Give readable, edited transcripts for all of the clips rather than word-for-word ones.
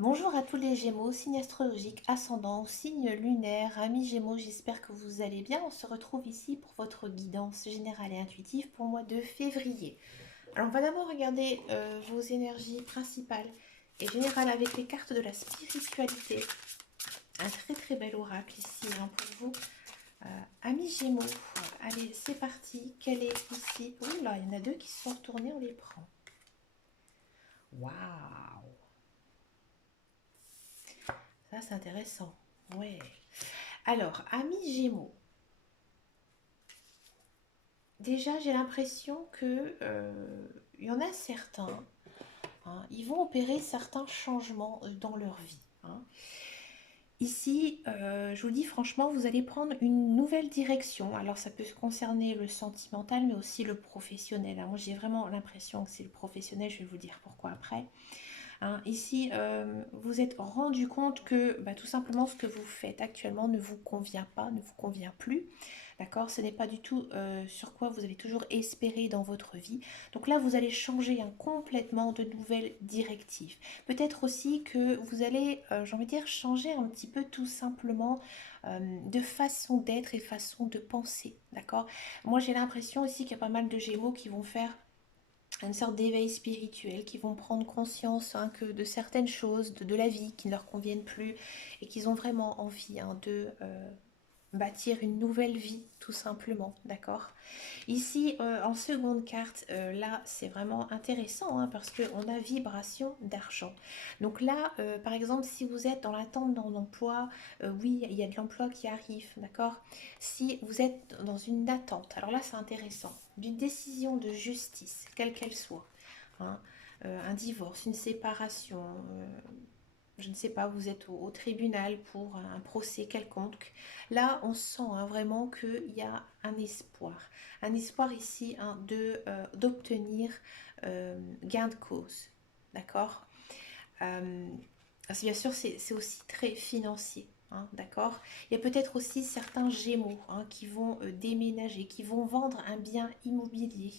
Bonjour à tous les Gémeaux, signe astrologique, ascendant, signe lunaire, amis Gémeaux, j'espère que vous allez bien. On se retrouve ici pour votre guidance générale et intuitive pour le mois de février. Alors on va d'abord regarder vos énergies principales et générales avec les cartes de la spiritualité. Un très très bel oracle ici pour vous. Amis Gémeaux, allez c'est parti. Quel est ici? Ouh là, il y en a deux qui se sont retournés, on les prend. Waouh! Ça c'est intéressant. Ouais. Alors, amis Gémeaux, déjà j'ai l'impression que il y en a certains, hein, ils vont opérer certains changements dans leur vie, hein. Ici, je vous dis franchement, vous allez prendre une nouvelle direction. Alors ça peut concerner le sentimental, mais aussi le professionnel, hein. Moi j'ai vraiment l'impression que c'est le professionnel, je vais vous dire pourquoi après. Hein, ici, vous êtes rendu compte que tout simplement ce que vous faites actuellement ne vous convient pas, ne vous convient plus. D'accord? Ce n'est pas du tout sur quoi vous avez toujours espéré dans votre vie. Donc là, vous allez changer complètement de nouvelles directives. Peut-être aussi que vous allez, j'ai envie de dire, changer un petit peu tout simplement de façon d'être et façon de penser. D'accord? Moi, j'ai l'impression aussi qu'il y a pas mal de Gémeaux qui vont faire une sorte d'éveil spirituel, qui vont prendre conscience que de certaines choses de la vie qui ne leur conviennent plus et qu'ils ont vraiment envie de bâtir une nouvelle vie tout simplement, d'accord. Ici en seconde carte, là c'est vraiment intéressant parce qu'on a vibration d'argent. Donc là par exemple si vous êtes dans l'attente d'un emploi, oui il y a de l'emploi qui arrive, d'accord. Si vous êtes dans une attente, alors là c'est intéressant, d'une décision de justice, quelle qu'elle soit, hein, un divorce, une séparation, je ne sais pas, vous êtes au tribunal pour un procès quelconque. Là, on sent vraiment qu'il y a un espoir. Un espoir ici d'obtenir gain de cause. D'accord. Bien sûr, c'est aussi très financier. Hein, d'accord. Il y a peut-être aussi certains Gémeaux qui vont déménager, qui vont vendre un bien immobilier.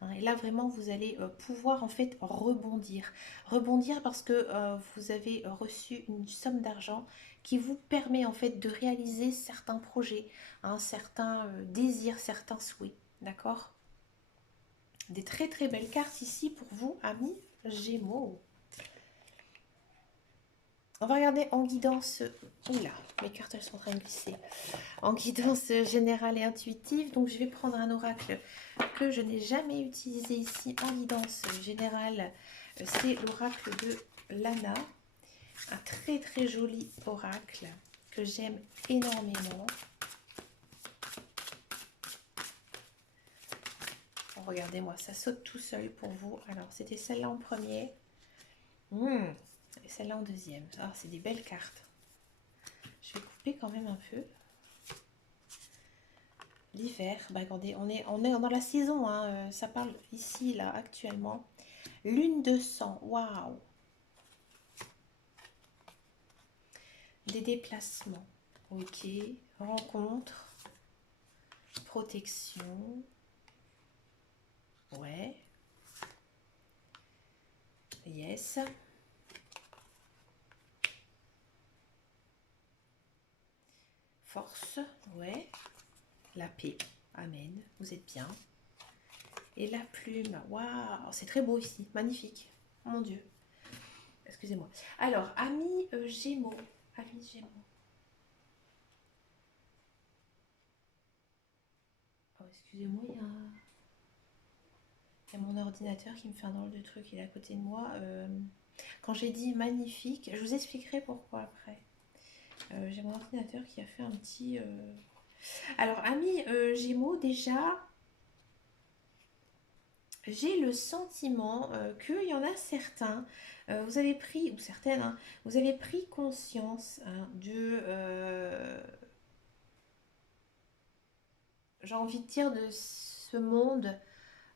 Hein, et là, vraiment, vous allez pouvoir en fait rebondir. Rebondir parce que vous avez reçu une somme d'argent qui vous permet en fait de réaliser certains projets, certains désirs, certains souhaits. D'accord. Des très très belles cartes ici pour vous, amis Gémeaux. On va regarder en guidance. Oula, mes cartes elles sont en train de glisser. En guidance générale et intuitive. Donc je vais prendre un oracle que je n'ai jamais utilisé ici en guidance générale. C'est l'oracle de Lana. Un très très joli oracle que j'aime énormément. Oh, regardez-moi, ça saute tout seul pour vous. Alors c'était celle-là en premier. Et celle-là en deuxième. Ah, c'est des belles cartes. Je vais couper quand même un peu. L'hiver, regardez, on est dans la saison, ça parle ici, là, actuellement. Lune de sang, waouh. Des déplacements, ok. Rencontre, protection, ouais. Yes. Force, ouais. La paix, amen, vous êtes bien. Et la plume, waouh, c'est très beau ici, magnifique, mon Dieu. Excusez-moi. Alors, amis Gémeaux, amis Gémeaux. Oh, excusez-moi, il y a mon ordinateur qui me fait un drôle de truc, il est à côté de moi. Quand j'ai dit magnifique, je vous expliquerai pourquoi après. J'ai mon ordinateur qui a fait un petit... Alors, amis Gémeaux, déjà, j'ai le sentiment qu'il y en a certains, vous avez pris, ou certaines, vous avez pris conscience de... j'ai envie de dire de ce monde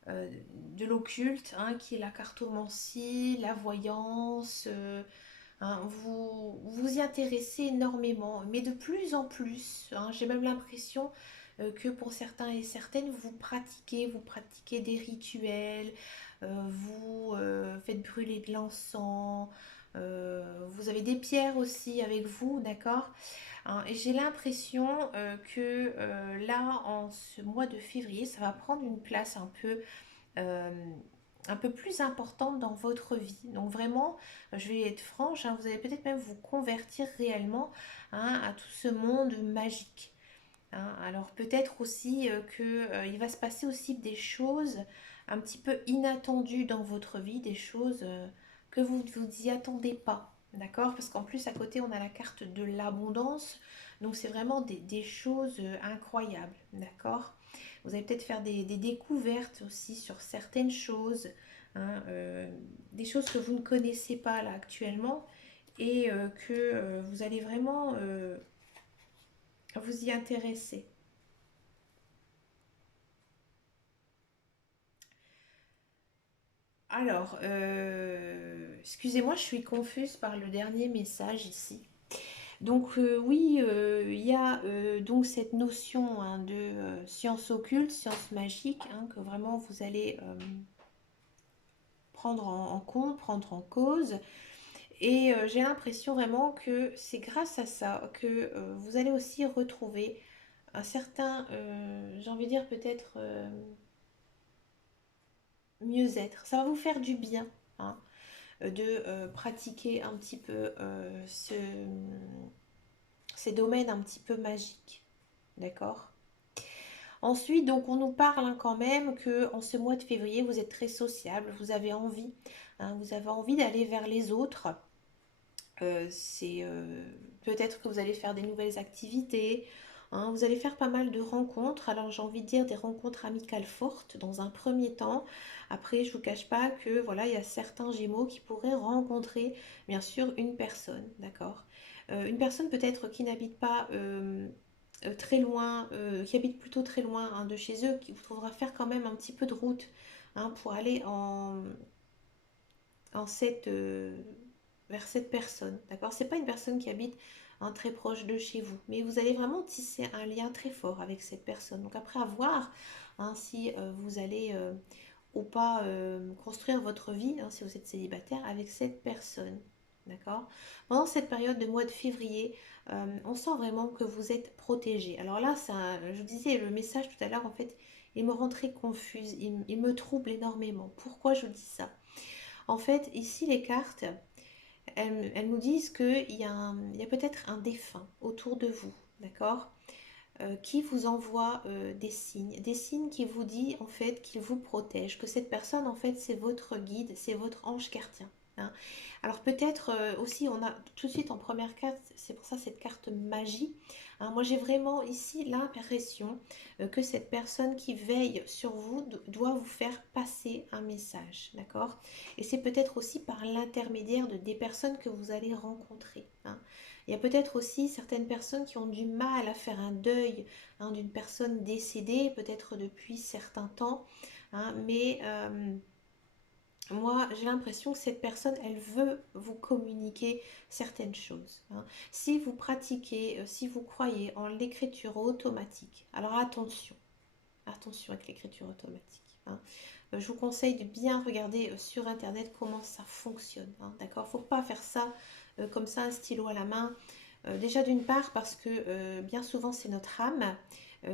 de l'occulte, qui est la cartomancie, la voyance, vous vous y intéressez énormément, mais de plus en plus, j'ai même l'impression que pour certains et certaines, vous pratiquez des rituels, vous faites brûler de l'encens, Vous avez des pierres aussi avec vous, d'accord? Hein, et j'ai l'impression que là, en ce mois de février, ça va prendre une place euh, un peu plus importante dans votre vie. Donc vraiment, je vais être franche, hein, vous allez peut-être même vous convertir réellement, hein, à tout ce monde magique. Hein. Alors peut-être aussi que il va se passer aussi des choses un petit peu inattendues dans votre vie, des choses que vous ne vous y attendez pas. D'accord? Parce qu'en plus, à côté, on a la carte de l'abondance. Donc, c'est vraiment des choses incroyables. D'accord? Vous allez peut-être faire des découvertes aussi sur certaines choses. Hein, des choses que vous ne connaissez pas là actuellement. Et que vous allez vraiment vous y intéresser. Alors, excusez-moi, je suis confuse par le dernier message ici. Donc oui, il y a donc cette notion, hein, de science occulte, science magique, hein, que vraiment vous allez prendre en compte, prendre en cause. Et j'ai l'impression vraiment que c'est grâce à ça que vous allez aussi retrouver un certain, j'ai envie de dire peut-être mieux-être. Ça va vous faire du bien, hein, de pratiquer un petit peu ces domaines un petit peu magiques. D'accord? Ensuite, donc on nous parle, hein, quand même que en ce mois de février, vous êtes très sociable, vous avez envie, hein, vous avez envie d'aller vers les autres. C'est peut-être que vous allez faire des nouvelles activités, hein, vous allez faire pas mal de rencontres. Alors j'ai envie de dire des rencontres amicales fortes dans un premier temps. Après, je vous cache pas que voilà, il y a certains Gémeaux qui pourraient rencontrer bien sûr une personne, d'accord. Une personne peut-être qui n'habite pas très loin, qui habite plutôt très loin, hein, de chez eux, qui vous trouvera faire quand même un petit peu de route, hein, pour aller en cette, vers cette personne. D'accord? C'est pas une personne qui habite, hein, très proche de chez vous, mais vous allez vraiment tisser un lien très fort avec cette personne. Donc après, à voir, hein, si vous allez ou pas construire votre vie, hein, si vous êtes célibataire, avec cette personne. D'accord? Pendant cette période de mois de février, on sent vraiment que vous êtes protégé. Alors là, je vous disais, le message tout à l'heure, en fait, il me rend très confuse, il me trouble énormément. Pourquoi je vous dis ça? En fait, ici, les cartes, elles nous disent il y a peut-être un défunt autour de vous, d'accord, qui vous envoie des signes qui vous dit en fait qu'il vous protège, que cette personne en fait c'est votre guide, c'est votre ange gardien. Hein. Alors peut-être aussi on a tout de suite en première carte, c'est pour ça cette carte magie. Hein. Moi j'ai vraiment ici l'impression que cette personne qui veille sur vous doit vous faire passer un message, d'accord? Et c'est peut-être aussi par l'intermédiaire de des personnes que vous allez rencontrer. Hein. Il y a peut-être aussi certaines personnes qui ont du mal à faire un deuil, hein, d'une personne décédée, peut-être depuis certains temps, hein, mais moi j'ai l'impression que cette personne, elle veut vous communiquer certaines choses. Hein. Si vous pratiquez, si vous croyez en l'écriture automatique, alors attention, attention avec l'écriture automatique. Hein. Je vous conseille de bien regarder sur internet comment ça fonctionne. Hein, d'accord? Faut pas faire ça comme ça, un stylo à la main. Déjà d'une part parce que bien souvent c'est notre âme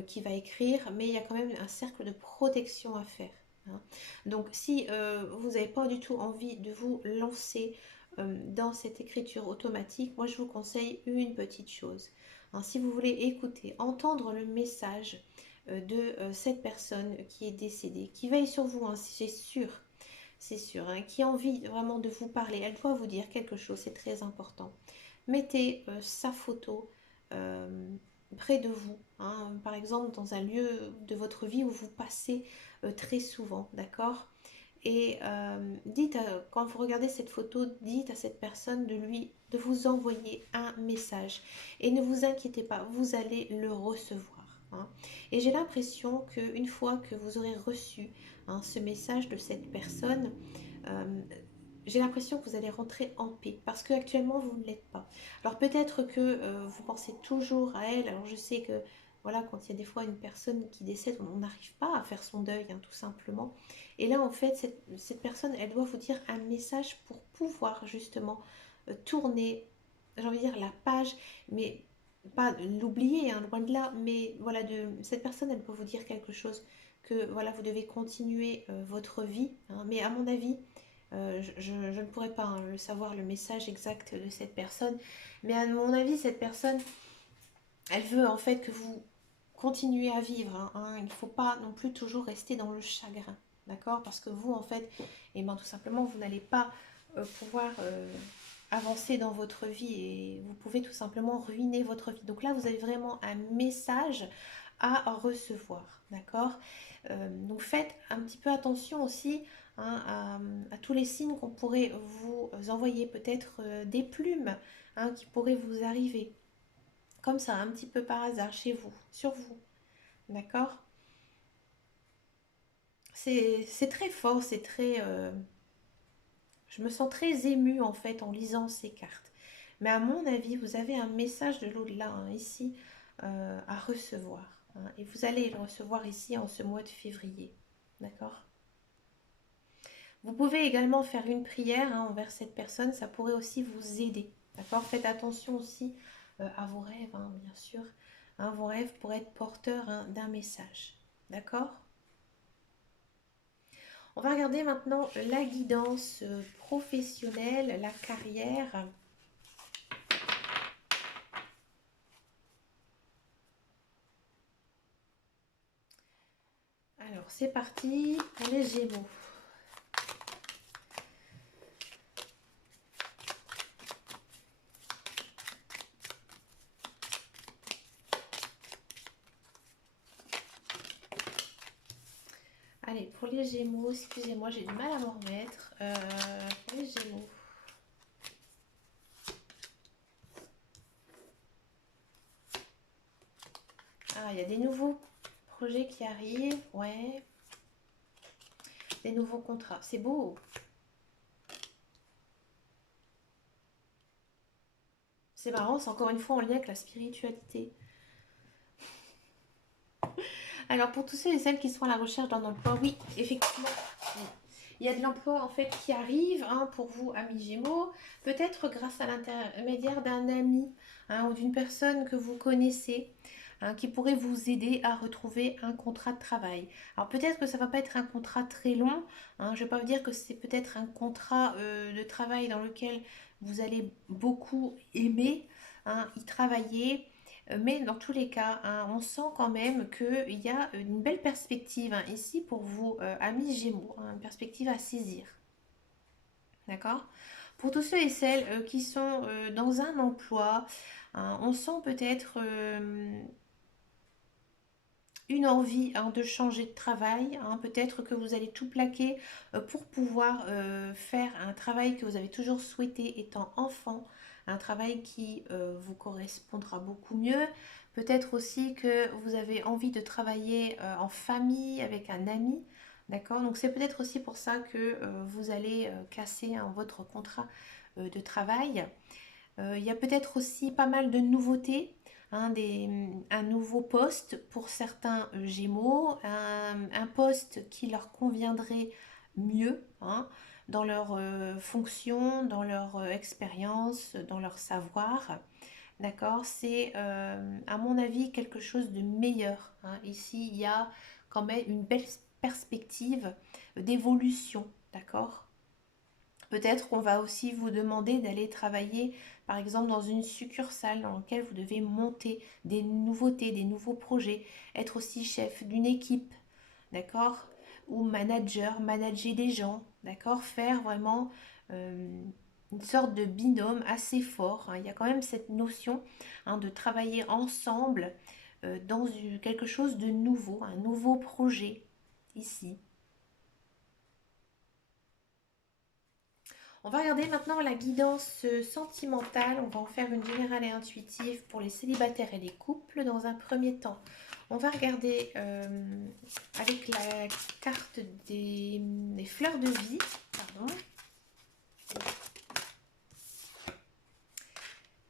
qui va écrire, mais il y a quand même un cercle de protection à faire. Hein. Donc si vous n'avez pas du tout envie de vous lancer dans cette écriture automatique, moi je vous conseille une petite chose. Hein, si vous voulez écouter, entendre le message de cette personne qui est décédée, qui veille sur vous, hein, c'est sûr, hein, qui a envie vraiment de vous parler, elle doit vous dire quelque chose, c'est très important. Mettez sa photo euh, près de vous, hein, par exemple dans un lieu de votre vie où vous passez très souvent, d'accord? Et quand vous regardez cette photo, dites à cette personne de vous envoyer un message. Et ne vous inquiétez pas, vous allez le recevoir. Hein. Et j'ai l'impression qu'une fois que vous aurez reçu, hein, ce message de cette personne, euh, j'ai l'impression que vous allez rentrer en paix parce qu'actuellement vous ne l'êtes pas. Alors peut-être que vous pensez toujours à elle. Alors je sais que voilà, quand il y a des fois une personne qui décède, on n'arrive pas à faire son deuil, hein, tout simplement. Et là, en fait, cette personne, elle doit vous dire un message pour pouvoir justement tourner, j'ai envie de dire, la page, mais pas l'oublier, hein, loin de là, mais voilà, cette personne, elle peut vous dire quelque chose, que voilà, vous devez continuer votre vie, hein. Mais à mon avis, je ne pourrais pas, hein, le savoir, le message exact de cette personne, mais à mon avis, cette personne, elle veut en fait que vous continuez à vivre, hein. Il ne faut pas non plus toujours rester dans le chagrin, d'accord? Parce que vous, en fait, et ben, tout simplement, vous n'allez pas pouvoir avancer dans votre vie et vous pouvez tout simplement ruiner votre vie. Donc là, vous avez vraiment un message à recevoir, d'accord? Donc faites un petit peu attention aussi, hein, à tous les signes qu'on pourrait vous envoyer, peut-être des plumes, hein, qui pourraient vous arriver comme ça, un petit peu par hasard, chez vous, sur vous. D'accord? C'est très fort, c'est très... je me sens très émue en fait en lisant ces cartes. Mais à mon avis, vous avez un message de l'au-delà, hein, ici à recevoir, hein, et vous allez le recevoir ici en ce mois de février. D'accord? Vous pouvez également faire une prière, hein, envers cette personne, ça pourrait aussi vous aider. D'accord? Faites attention aussi à vos rêves, hein, bien sûr. Hein, vos rêves pourraient être porteurs, hein, d'un message. D'accord? On va regarder maintenant la guidance professionnelle, la carrière. Alors, c'est parti pour les Gémeaux. Allez, pour les Gémeaux, excusez-moi, j'ai du mal à m'en remettre. Pour les Gémeaux. Ah, il y a des nouveaux projets qui arrivent, ouais. Des nouveaux contrats, c'est beau. C'est marrant, c'est encore une fois en lien avec la spiritualité. Alors, pour tous ceux et celles qui sont à la recherche d'un emploi, oui, effectivement, il y a de l'emploi en fait qui arrive, hein, pour vous, amis Gémeaux, peut-être grâce à l'intermédiaire d'un ami, hein, ou d'une personne que vous connaissez, hein, qui pourrait vous aider à retrouver un contrat de travail. Alors peut-être que ça ne va pas être un contrat très long, hein, je ne vais pas vous dire que c'est peut-être un contrat de travail dans lequel vous allez beaucoup aimer, hein, y travailler. Mais dans tous les cas, hein, on sent quand même qu'il y a une belle perspective, hein, ici pour vous, amis Gémeaux, hein, une perspective à saisir. D'accord? Pour tous ceux et celles qui sont dans un emploi, hein, on sent peut-être une envie, hein, de changer de travail, hein. Peut-être que vous allez tout plaquer pour pouvoir faire un travail que vous avez toujours souhaité étant enfant, un travail qui vous correspondra beaucoup mieux. Peut-être aussi que vous avez envie de travailler en famille avec un ami. D'accord? Donc c'est peut-être aussi pour ça que vous allez casser, hein, votre contrat de travail. Il y a peut-être aussi pas mal de nouveautés, hein, un nouveau poste pour certains Gémeaux, un poste qui leur conviendrait mieux, hein, dans leur fonction, dans leur expérience, dans leur savoir. D'accord? C'est à mon avis quelque chose de meilleur, hein. Ici, il y a quand même une belle perspective d'évolution. D'accord? Peut-être qu'on va aussi vous demander d'aller travailler, par exemple, dans une succursale dans laquelle vous devez monter des nouveautés, des nouveaux projets, être aussi chef d'une équipe, d'accord? Ou manager, manager des gens, d'accord? Faire vraiment une sorte de binôme assez fort, hein. Il y a quand même cette notion, hein, de travailler ensemble dans quelque chose de nouveau, un nouveau projet ici. On va regarder maintenant la guidance sentimentale. On va en faire une générale et intuitive pour les célibataires et les couples dans un premier temps. On va regarder avec la carte des fleurs de vie. Pardon.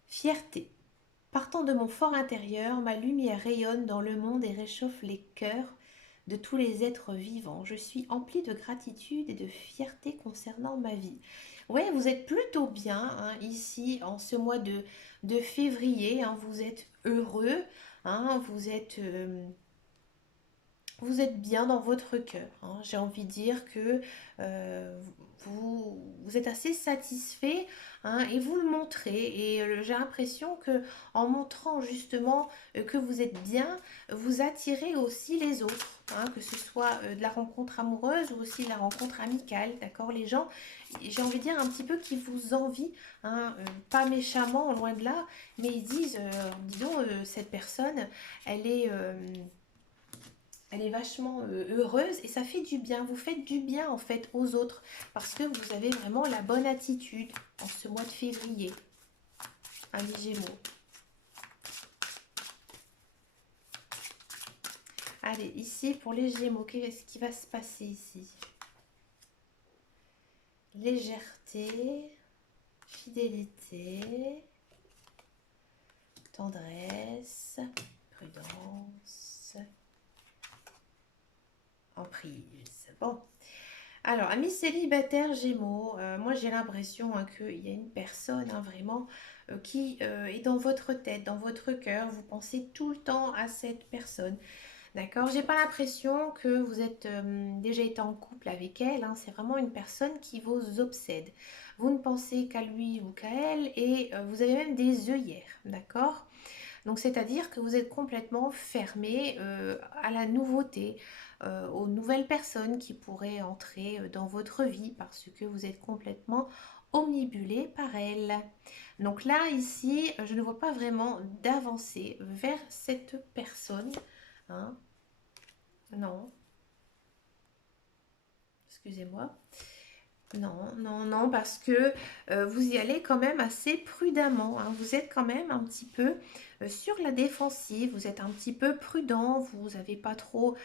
Fierté, Partant de mon fort intérieur, ma lumière rayonne dans le monde et réchauffe les cœurs de tous les êtres vivants. Je suis emplie de gratitude et de fierté concernant ma vie. Ouais, vous êtes plutôt bien hein, ici en ce mois de février. Hein, vous êtes heureux, hein, vous êtes bien dans votre cœur. Hein. J'ai envie de dire que vous êtes assez satisfait hein, et vous le montrez. Et j'ai l'impression que en montrant justement que vous êtes bien, vous attirez aussi les autres. Hein, que ce soit de la rencontre amoureuse ou aussi de la rencontre amicale. D'accord. Les gens, j'ai envie de dire un petit peu qui vous envient. Hein, pas méchamment, loin de là. Mais ils disent, dis donc, cette personne, elle est... elle est vachement heureuse et ça fait du bien. Vous faites du bien en fait aux autres parce que vous avez vraiment la bonne attitude en ce mois de février. Amis Gémeaux. Allez, ici pour les Gémeaux, qu'est-ce qui va se passer ici? Légèreté, fidélité, tendresse, prudence, emprise. Bon. Alors, amis célibataires Gémeaux, moi j'ai l'impression hein, qu'il y a une personne hein, vraiment qui est dans votre tête, dans votre cœur. Vous pensez tout le temps à cette personne. D'accord? J'ai pas l'impression que vous êtes déjà été en couple avec elle. Hein, c'est vraiment une personne qui vous obsède. Vous ne pensez qu'à lui ou qu'à elle et vous avez même des œillères. D'accord? Donc, c'est-à-dire que vous êtes complètement fermé à la nouveauté, aux nouvelles personnes qui pourraient entrer dans votre vie parce que vous êtes complètement omnibulé par elles. Donc là, ici, je ne vois pas vraiment d'avancée vers cette personne. Hein. Non, excusez-moi. Non, non, non, parce que vous y allez quand même assez prudemment. Hein. Vous êtes quand même un petit peu sur la défensive, vous êtes un petit peu prudent, vous n'avez pas trop,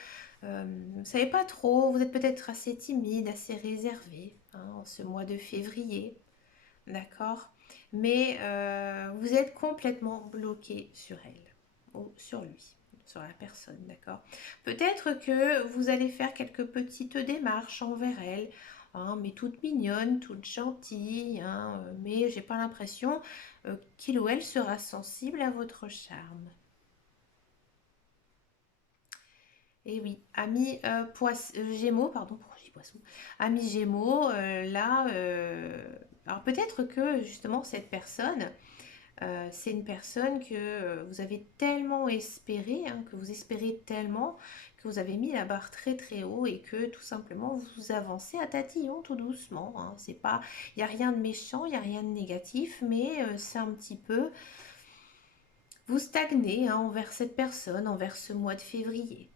vous savez pas trop, vous êtes peut-être assez timide, assez réservé hein, en ce mois de février, d'accord? Mais vous êtes complètement bloqué sur elle ou sur lui. Sur la personne, d'accord. Peut-être que vous allez faire quelques petites démarches envers elle, hein, mais toute mignonne, toute gentille, hein, mais j'ai pas l'impression qu'il ou elle sera sensible à votre charme. Et oui, amis Gémeaux, pardon, pourquoi je dis poisson? Amis Gémeaux, là, alors peut-être que justement cette personne, c'est une personne que vous avez tellement espéré, hein, que vous espérez tellement, que vous avez mis la barre très très haut et que tout simplement vous avancez à tatillon tout doucement. Hein. C'est pas, il n'y a rien de méchant, il n'y a rien de négatif, mais c'est un petit peu, vous stagnez hein, envers cette personne, envers ce mois de février.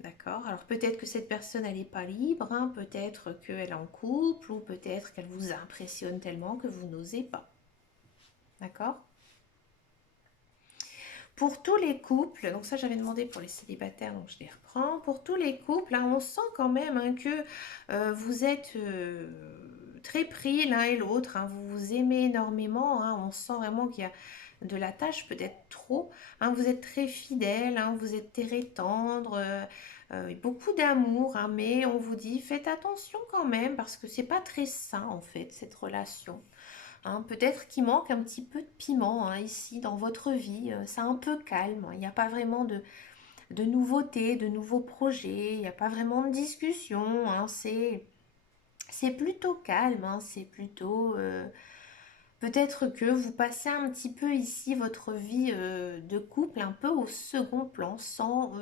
D'accord. Alors peut-être que cette personne, elle n'est pas libre, hein, peut-être qu'elle est en couple, ou peut-être qu'elle vous impressionne tellement que vous n'osez pas. D'accord. Pour tous les couples, donc ça j'avais demandé pour les célibataires, donc je les reprends. Pour tous les couples, hein, on sent quand même hein, que vous êtes très pris l'un et l'autre. Hein, vous vous aimez énormément. Hein, on sent vraiment qu'il y a de la tâche, peut-être trop. Hein, vous êtes très fidèles, hein, vous êtes terre et tendre, beaucoup d'amour. Hein, mais on vous dit faites attention quand même parce que c'est pas très sain en fait cette relation. Hein, peut-être qu'il manque un petit peu de piment hein, ici dans votre vie. C'est un peu calme. Hein. Il n'y a pas vraiment de nouveautés, de nouveaux projets. Il n'y a pas vraiment de discussion. Hein. C'est plutôt calme. Hein. C'est plutôt... peut-être que vous passez un petit peu ici votre vie de couple un peu au second plan sans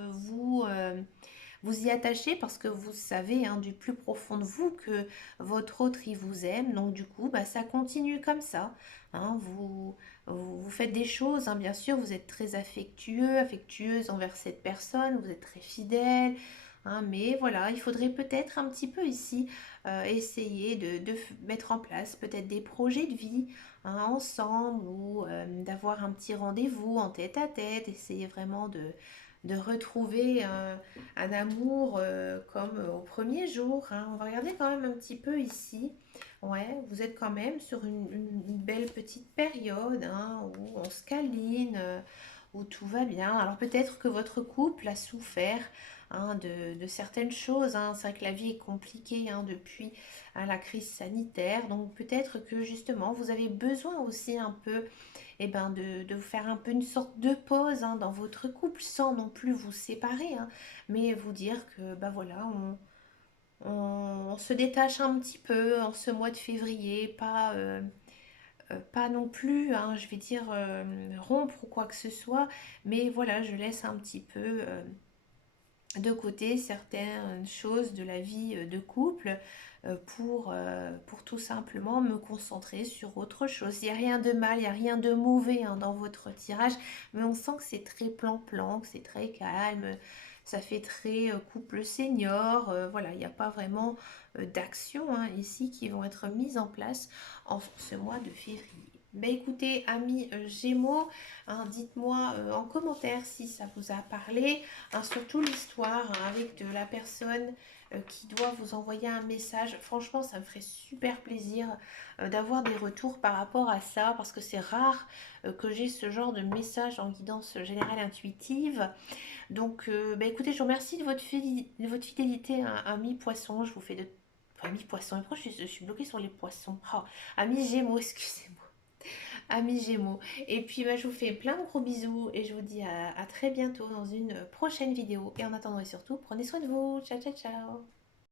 vous y attachez parce que vous savez hein, du plus profond de vous que votre autre il vous aime. Donc du coup, bah, ça continue comme ça. Hein, vous faites des choses, hein, bien sûr, vous êtes très affectueux, affectueuse envers cette personne, vous êtes très fidèle. Hein, mais voilà, il faudrait peut-être un petit peu ici essayer de mettre en place peut-être des projets de vie hein, ensemble ou d'avoir un petit rendez-vous en tête à tête, essayer vraiment de retrouver un amour comme au premier jour, hein. On va regarder quand même un petit peu ici. Ouais, vous êtes quand même sur une belle petite période, hein, où on se câline, où tout va bien. Alors peut-être que votre couple a souffert, hein, de certaines choses, hein. C'est vrai que la vie est compliquée, hein, depuis, hein, la crise sanitaire. Donc peut-être que justement vous avez besoin aussi un peu, eh ben, de vous faire un peu une sorte de pause, hein, dans votre couple, sans non plus vous séparer, hein, mais vous dire que bah voilà, on se détache un petit peu en ce mois de février, pas non plus, hein, je vais dire, rompre ou quoi que ce soit, mais voilà, je laisse un petit peu de côté certaines choses de la vie de couple, pour tout simplement me concentrer sur autre chose. Il n'y a rien de mal, il n'y a rien de mauvais, hein, dans votre tirage, mais on sent que c'est très plan-plan, que c'est très calme, ça fait très couple senior, voilà, il n'y a pas vraiment d'actions, hein, ici qui vont être mises en place en ce mois de février. Ben écoutez, amis Gémeaux, hein, dites-moi en commentaire si ça vous a parlé, hein, surtout l'histoire, hein, avec de la personne qui doit vous envoyer un message. Franchement, ça me ferait super plaisir d'avoir des retours par rapport à ça, parce que c'est rare que j'ai ce genre de message en guidance générale intuitive. Donc, bah, écoutez, je vous remercie de votre fidélité, hein, ami Poisson. Je vous fais de... Enfin, ami Poisson, et pourquoi je suis bloquée sur les poissons? Oh, ami Gémeaux, excusez-moi. Amis Gémeaux. Et puis bah, je vous fais plein de gros bisous et je vous dis à très bientôt dans une prochaine vidéo. Et en attendant et surtout, prenez soin de vous. Ciao, ciao, ciao.